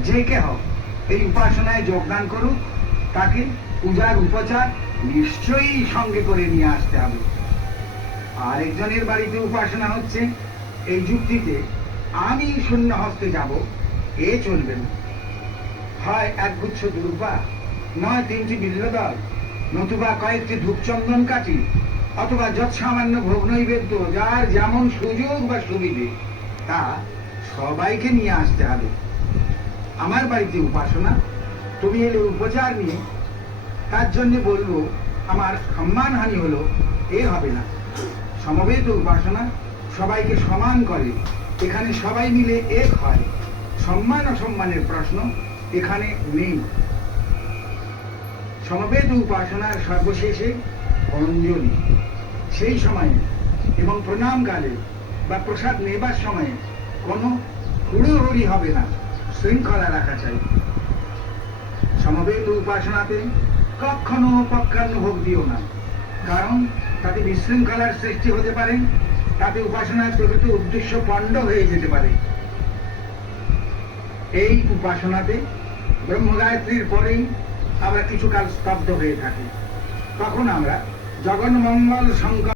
যে কে হোক এই উপাসনায় যোগদান করুক, তাকে পূজার উপচার নিশ্চয়ই সঙ্গে করে নিয়ে আসতে হবে। আরেকজনের বাড়িতে উপাসনা হচ্ছে, এই যুক্তিতে আমি শূন্য হস্তে যাব, এ চলবে না। হয় একগুচ্ছ দুর্বা নয় তিনটি বিল্লদল, নতুবা কয়েকটি ধূপচন্দন কাঠি, অথবা যৎসামান্য ভোগ নৈবেদ্য, যার যেমন সুযোগ বা সুবিধে, তা সবাইকে নিয়ে আসতে হবে। আমার বাড়িতে উপাসনা, তুমি এলে উপচার নিয়ে। তার জন্য বলব, আমার সম্মানহানি হলো, এ হবে না। সমবেত উপাসনা সবাইকে সমান করে। এখানে সবাই মিলে এক হয়। সম্মান অসম্মানের প্রশ্ন এখানে নেই। সমবেত উপাসনার সর্বশেষে অঞ্জলি। সেই সময়ে এবং প্রণামকালে বা প্রসাদ নেবার সময়ে কোনো হুড়োহুড়ি হবে না। শৃঙ্খলা রাখা চাই। সমবেত উপাসনাতে কখনো পক্ষানুভোগ দিও না। কারণ তাতে বিশৃঙ্খলার সৃষ্টি হতে পারে, তাতে উপাসনার প্রকৃত উদ্দেশ্য পণ্ড হয়ে যেতে পারে। এই উপাসনাতে ব্রহ্মগায়ত্রীর পরেই আমরা কিছুকাল স্তব্ধ হয়ে থাকি। তখন আমরা জগন্মঙ্গল সংকল্প